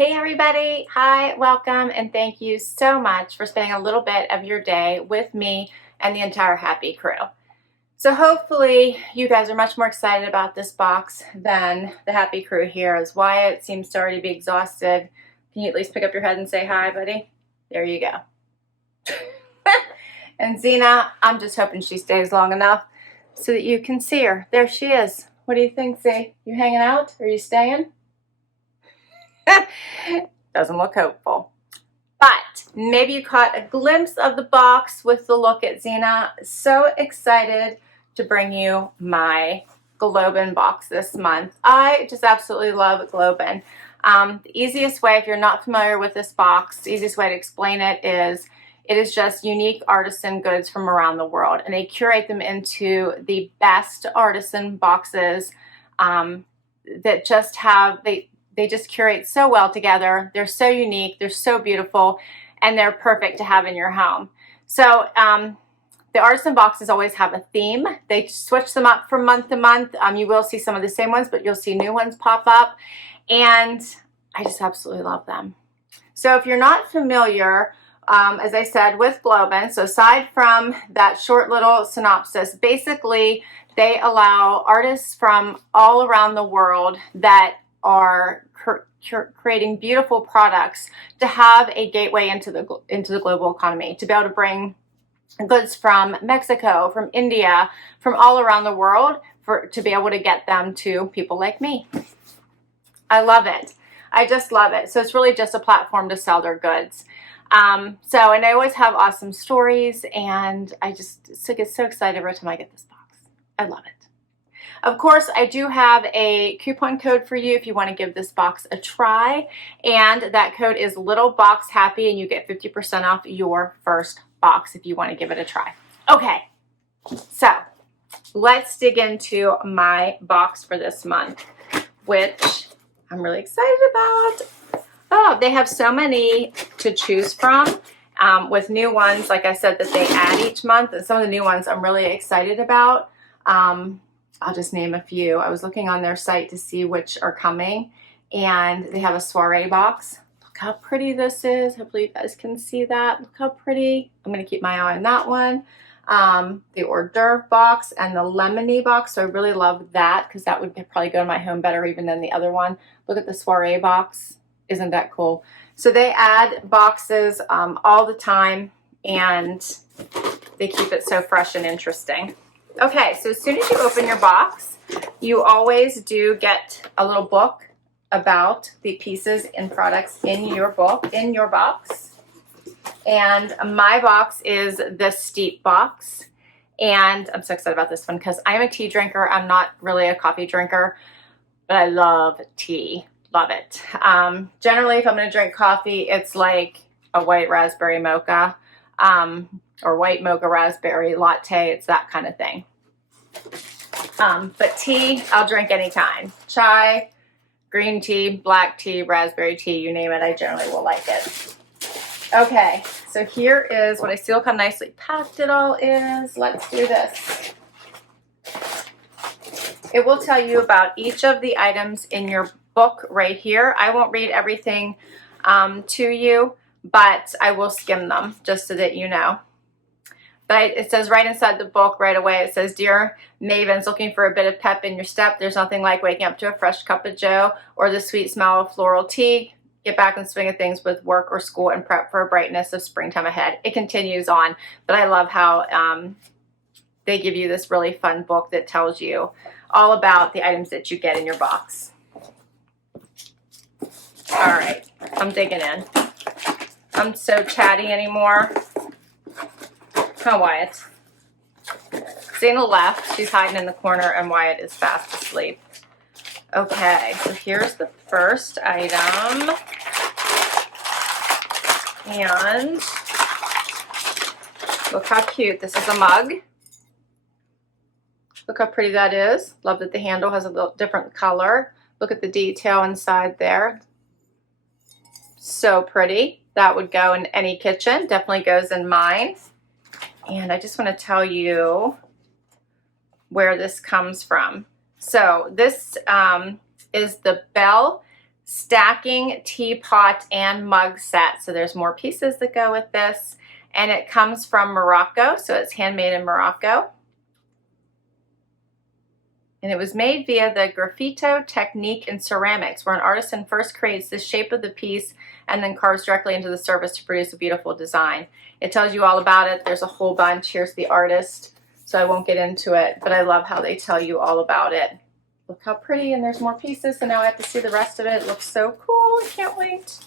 Hey everybody, hi, welcome, and thank you so much for spending a little bit of your day with me and the entire Happy crew. So hopefully you guys are much more excited about this box than the Happy crew here, as Wyatt seems to already be exhausted. Can you at least pick up your head and say hi, buddy? There you go. And Zena, I'm just hoping she stays long enough so that you can see her. There she is. What do you think, Z? You hanging out? Are you staying? Doesn't look hopeful. But maybe you caught a glimpse of the box with the look at Zena. So excited to bring you my GlobeIn box this month. I just absolutely love GlobeIn. The easiest way, if you're not familiar with this box, the easiest way to explain it is just unique artisan goods from around the world, and they curate them into the best artisan boxes that just have, they just curate so well together. They're so unique, they're so beautiful, and they're perfect to have in your home. So the artisan boxes always have a theme. They switch them up from month to month. You will see some of the same ones, but you'll see new ones pop up, and I just absolutely love them. So if you're not familiar, as I said, with GlobeIn, so aside from that short little synopsis, basically they allow artists from all around the world that are creating beautiful products to have a gateway into the global economy, to be able to bring goods from Mexico, from India, from all around the world, to be able to get them to people like me. I love it. I just love it. So it's really just a platform to sell their goods. And I always have awesome stories, and I just get so excited every time I get this box. I love it. Of course, I do have a coupon code for you if you want to give this box a try, and that code is LittleBoxHappy, and you get 50% off your first box if you want to give it a try. Okay, so let's dig into my box for this month, which I'm really excited about. Oh, they have so many to choose from with new ones, like I said, that they add each month, and some of the new ones I'm really excited about. I'll just name a few. I was looking on their site to see which are coming, and they have a soiree box. Look how pretty this is. Hopefully you guys can see that. Look how pretty. I'm going to keep my eye on that one. The hors d'oeuvre box and the lemony box. So I really love that because that would probably go in my home better even than the other one. Look at the soiree box. Isn't that cool? So they add boxes all the time, and they keep it so fresh and interesting. Okay, so as soon as you open your box, you always do get a little book about the pieces and products in your box. And my box is the Steep box. And I'm so excited about this one because I'm a tea drinker. I'm not really a coffee drinker, but I love tea. Love it. Generally, if I'm going to drink coffee, it's like a white raspberry mocha. Or white mocha raspberry latte. It's that kind of thing. But tea, I'll drink anytime. Chai, green tea, black tea, raspberry tea, you name it, I generally will like it. Okay, so here is what I see. Look how nicely packed it all is. Let's do this. It will tell you about each of the items in your book right here. I won't read everything to you, but I will skim them just so that you know. But it says right inside the book right away, it says, "Dear Mavens looking for a bit of pep in your step, there's nothing like waking up to a fresh cup of joe or the sweet smell of floral tea. Get back in the swing of things with work or school and prep for a brightness of springtime ahead." It continues on, but I love how they give you this really fun book that tells you all about the items that you get in your box. All right, I'm digging in. I'm so chatty anymore. Come on, Wyatt. Zena left. She's hiding in the corner, and Wyatt is fast asleep. Okay, so here's the first item. And look how cute. This is a mug. Look how pretty that is. Love that the handle has a little different color. Look at the detail inside there. So pretty. That would go in any kitchen. Definitely goes in mine. And I just want to tell you where this comes from. So this is the Bell stacking teapot and mug set. So there's more pieces that go with this, and it comes from Morocco, so it's handmade in Morocco. And it was made via the graffito technique in ceramics, where an artisan first creates the shape of the piece and then carves directly into the surface to produce a beautiful design. It tells you all about it. There's a whole bunch. Here's the artist, so I won't get into it, but I love how they tell you all about it. Look how pretty, and there's more pieces, so now I have to see the rest of it. It looks so cool. I can't wait.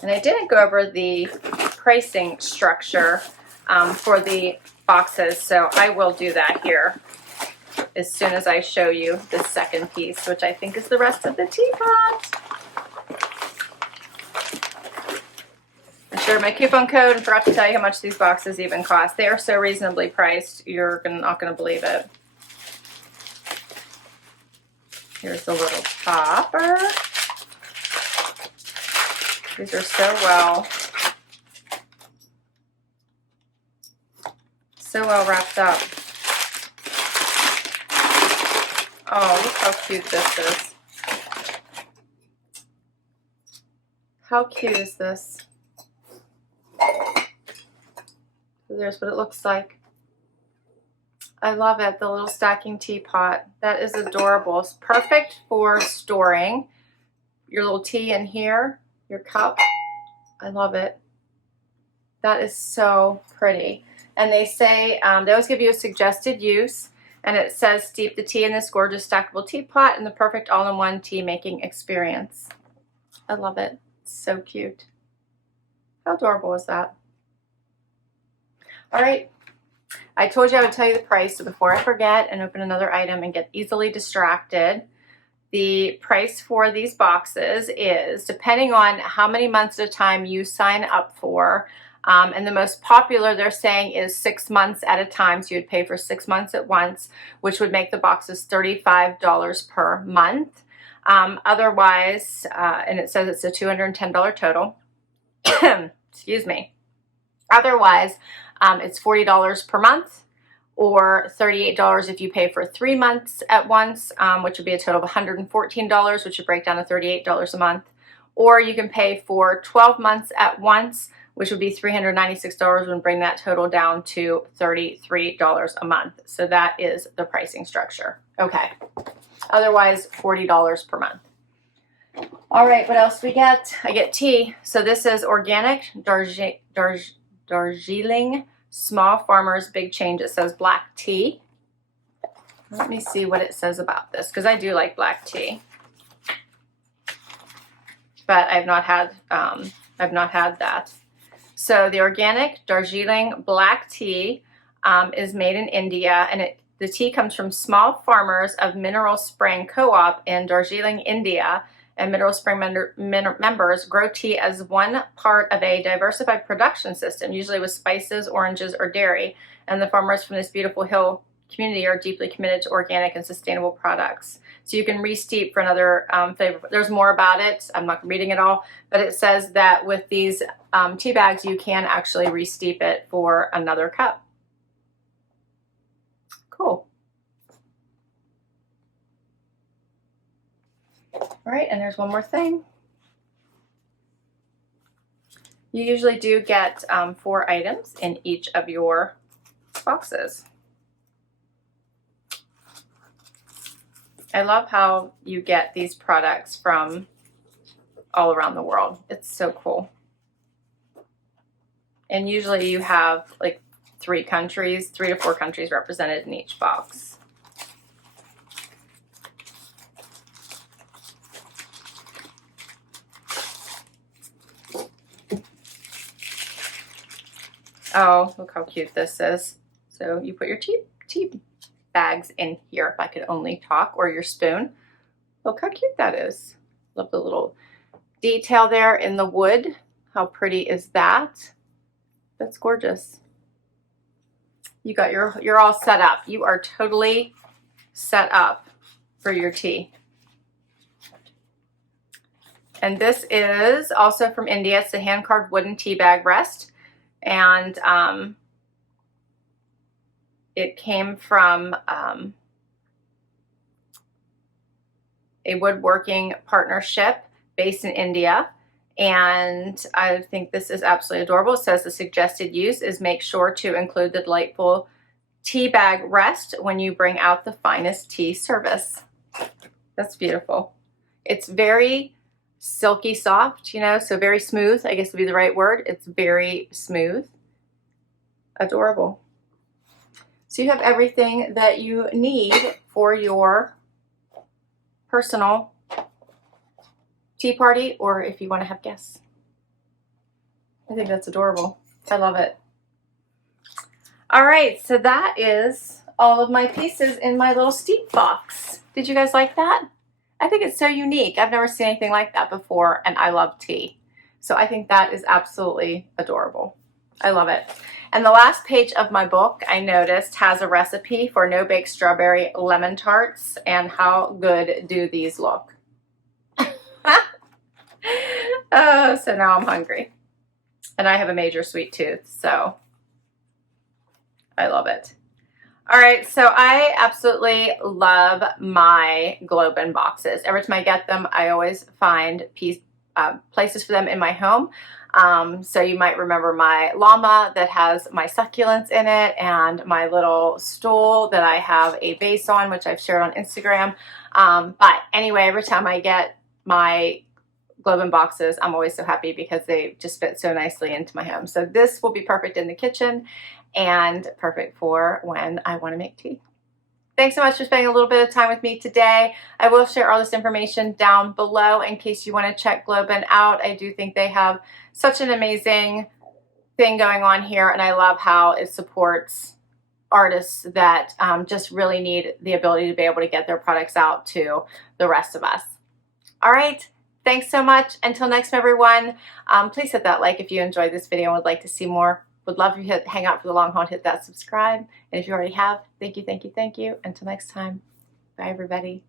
And I didn't go over the pricing structure for the boxes, so I will do that here as soon as I show you the second piece, which I think is the rest of the teapot. I shared my coupon code and forgot to tell you how much these boxes even cost. They are so reasonably priced, you're not going to believe it. Here's the little topper. These are so well wrapped up. Oh, look how cute this is. How cute is this? There's what it looks like. I love it, the little stacking teapot. That is adorable. It's perfect for storing your little tea in here, your cup. I love it. That is so pretty. And they say, they always give you a suggested use, and it says steep the tea in this gorgeous stackable teapot in the perfect all-in-one tea making experience. I love it. It's so cute. How adorable is that? All right. I told you I would tell you the price, so before I forget and open another item and get easily distracted, the price for these boxes is, depending on how many months at a time you sign up for, and the most popular they're saying is 6 months at a time, so you would pay for 6 months at once, which would make the boxes $35 per month. Otherwise, and it says it's a $210 total. Excuse me. Otherwise, it's $40 per month, or $38 if you pay for 3 months at once, which would be a total of $114, which would break down to $38 a month. Or you can pay for 12 months at once, which would be $396, and bring that total down to $33 a month. So that is the pricing structure. Okay. Otherwise, $40 per month. All right, what else we get? I get tea. So this is organic Darjeeling Small Farmers Big Change. It says black tea. Let me see what it says about this, because I do like black tea, but I've not had that. So the organic Darjeeling black tea is made in India, and the tea comes from small farmers of Mineral Spring Co-op in Darjeeling, India. And Mineral Spring members grow tea as one part of a diversified production system, usually with spices, oranges, or dairy. And the farmers from this beautiful hill community are deeply committed to organic and sustainable products. So you can re-steep for another flavor. There's more about it. I'm not reading it all, but it says that with these tea bags, you can actually re-steep it for another cup. Cool. All right, and there's one more thing. You usually do get 4 items in each of your boxes. I love how you get these products from all around the world. It's so cool. And usually you have like 3 to 4 countries represented in each box. Oh, look how cute this is. So you put your tea bags in here, if I could only talk, or your spoon. Look how cute that is. Love the little detail there in the wood. How pretty is that? That's gorgeous. You got you're all set up. You are totally set up for your tea. And this is also from India. It's a hand-carved wooden tea bag rest. And it came from a woodworking partnership based in India. And I think this is absolutely adorable. It says the suggested use is make sure to include the delightful tea bag rest when you bring out the finest tea service. That's beautiful. It's very silky soft, you know, so very smooth, I guess would be the right word. It's very smooth. Adorable. So you have everything that you need for your personal tea party, or if you want to have guests. I think that's adorable. I love it. All right, so that is all of my pieces in my little steep box. Did you guys like that? I think it's so unique. I've never seen anything like that before, and I love tea. So I think that is absolutely adorable. I love it. And the last page of my book, I noticed, has a recipe for no-bake strawberry lemon tarts, and how good do these look? Oh, so now I'm hungry. And I have a major sweet tooth, so I love it. All right, so I absolutely love my GlobeIn boxes. Every time I get them, I always find places for them in my home. So you might remember my llama that has my succulents in it, and my little stool that I have a vase on, which I've shared on Instagram. But anyway, every time I get my GlobeIn boxes, I'm always so happy because they just fit so nicely into my home. So this will be perfect in the kitchen and perfect for when I want to make tea. Thanks so much for spending a little bit of time with me today. I will share all this information down below in case you want to check GlobeIn out. I do think they have such an amazing thing going on here, and I love how it supports artists that just really need the ability to be able to get their products out to the rest of us. All right. Thanks so much. Until next time, everyone, please hit that like if you enjoyed this video and would like to see more. Would love you to hang out for the long haul and hit that subscribe. And if you already have, thank you, thank you, thank you. Until next time, bye everybody.